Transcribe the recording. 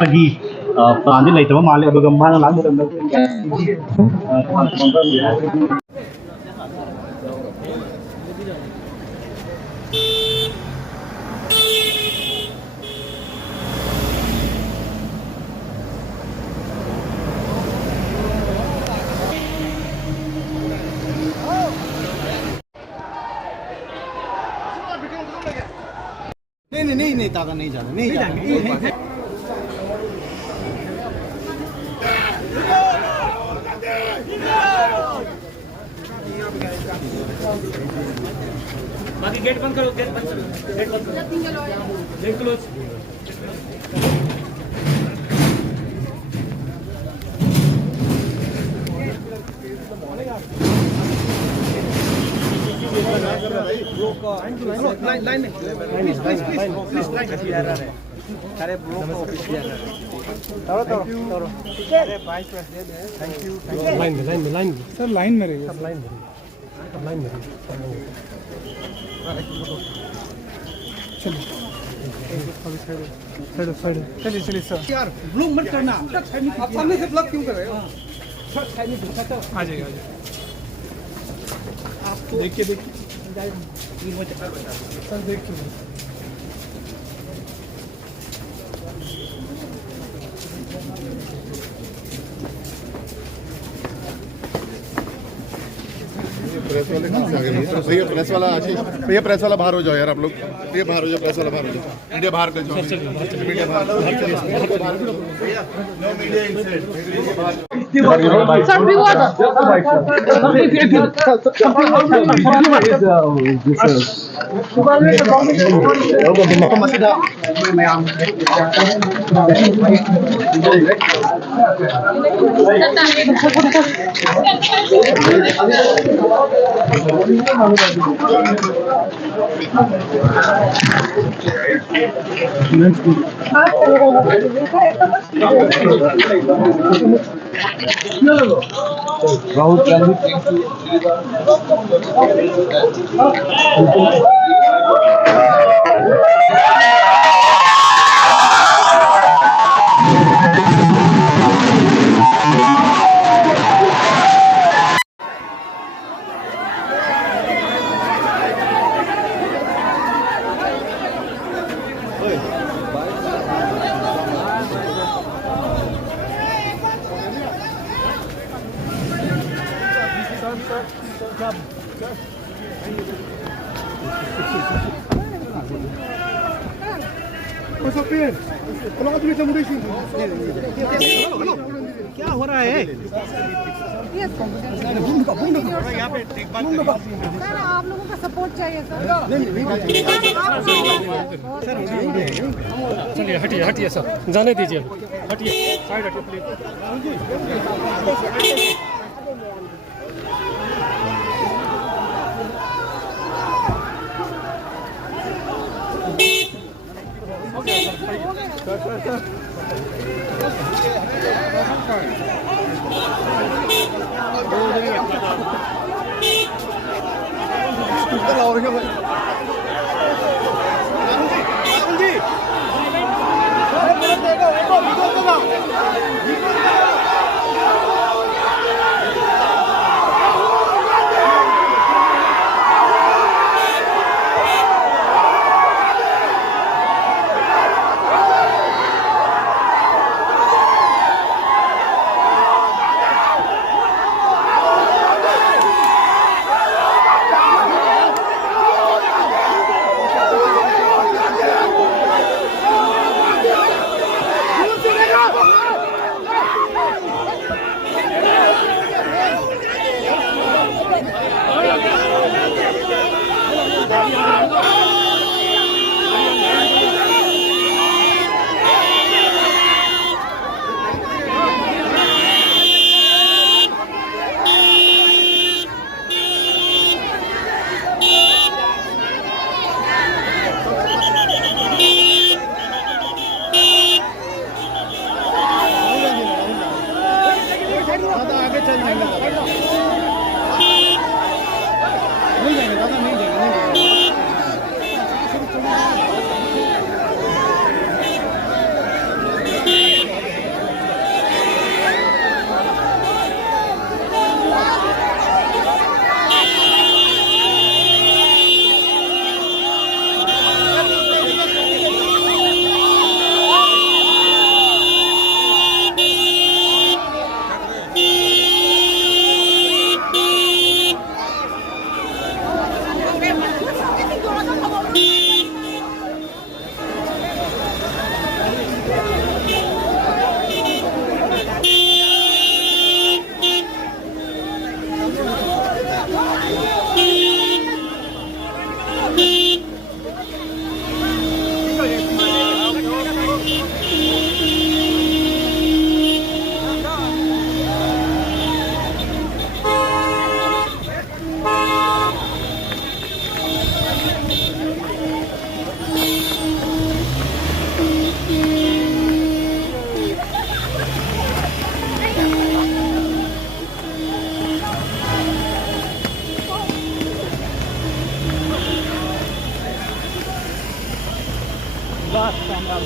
Pagi paano nila ito mali abagamhan lang mo lang नहीं ताका नहीं जाना नहीं जाना बाकी गेट बंद करो गेट बंद करो गेट बंद करो गेट क्लोज लाइन में प्लीज अरे ब्रो को ऑफिस तरो अरे vice president thank you line में सर लाइन में रहिए सब लाइन में चलिए सर यार ब्लॉक मत करना आप सामने से ब्लॉक क्यों कर रहे हो आ जाइए आप देखिए सर देखिए प्रेस वाले कहाँ से आ गए भैया प्रेस वाला आशीष भैया प्रेस वाला बाहर हो जाओ यार आप लोग ये बाहर हो जाओ प्रेस वाला बाहर हो जाओ मीडिया बाहर कर जाओ मीडिया बाहर no media inside Sir, Rahul Gandhi क्या हो रहा है यहाँ पे सर आप लोगों का सपोर्ट चाहिए सर चलिए हटिए सर जाने दीजिए हटिए साइड हटिए प्लीज बस कैमरा